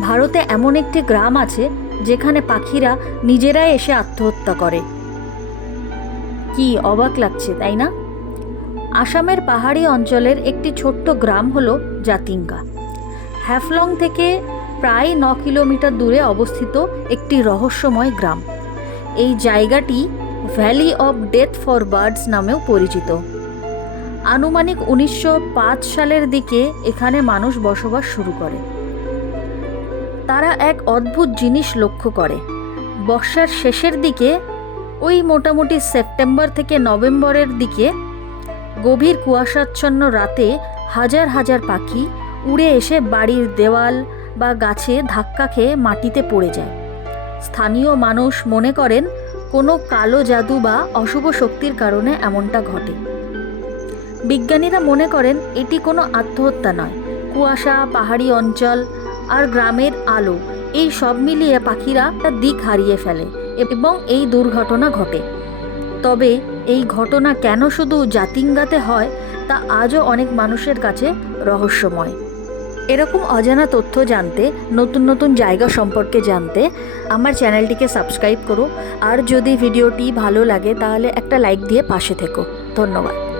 ভারতে এমন একটি গ্রাম আছে যেখানে পাখিরা নিজেরাই এসে আত্মহত্যা করে। কি অবাক লাগছে, তাই না? আসামের পাহাড়ি অঞ্চলের একটি ছোট্ট গ্রাম হলো জাতিঙ্গা। হ্যাফলং থেকে প্রায় 9 কিলোমিটার দূরে অবস্থিত একটি রহস্যময় গ্রাম। এই জায়গাটি valley of death for birds নামেও পরিচিত। আনুমানিক 1905 সালের দিকে এখানে মানুষ বসবাস শুরু করে। তারা এক অদ্ভুত জিনিস লক্ষ্য করে। বর্ষার শেষের দিকে, ওই মোটামুটি সেপ্টেম্বর থেকে নভেম্বরের দিকে, গভীর কুয়াশাচ্ছন্ন রাতে হাজার হাজার পাখি উড়ে এসে বাড়ির দেওয়াল বা গাছে ধাক্কা খেয়ে মাটিতে পড়ে যায়। স্থানীয় মানুষ মনে করেন কোনো কালো জাদু বা অশুভ শক্তির কারণে এমনটা ঘটে। বিজ্ঞানীরা মনে করেন এটি কোনো আত্মহত্যা নয়, কুয়াশা, পাহাড়ি অঞ্চল আর গ্রামের আলো, এই সব মিলিয়ে পাখিরা তার দিক হারিয়ে ফেলে এবং এই দুর্ঘটনা ঘটে। তবে এই ঘটনা কেন শুধু জাতিঙ্গাতে হয় তা আজও অনেক মানুষের কাছে রহস্যময়। এরকম অজানা তথ্য জানতে, নতুন নতুন জায়গা সম্পর্কে জানতে আমার চ্যানেলটিকে সাবস্ক্রাইব করো। আর যদি ভিডিওটি ভালো লাগে তাহলে একটা লাইক দিয়ে পাশে থেকো। ধন্যবাদ।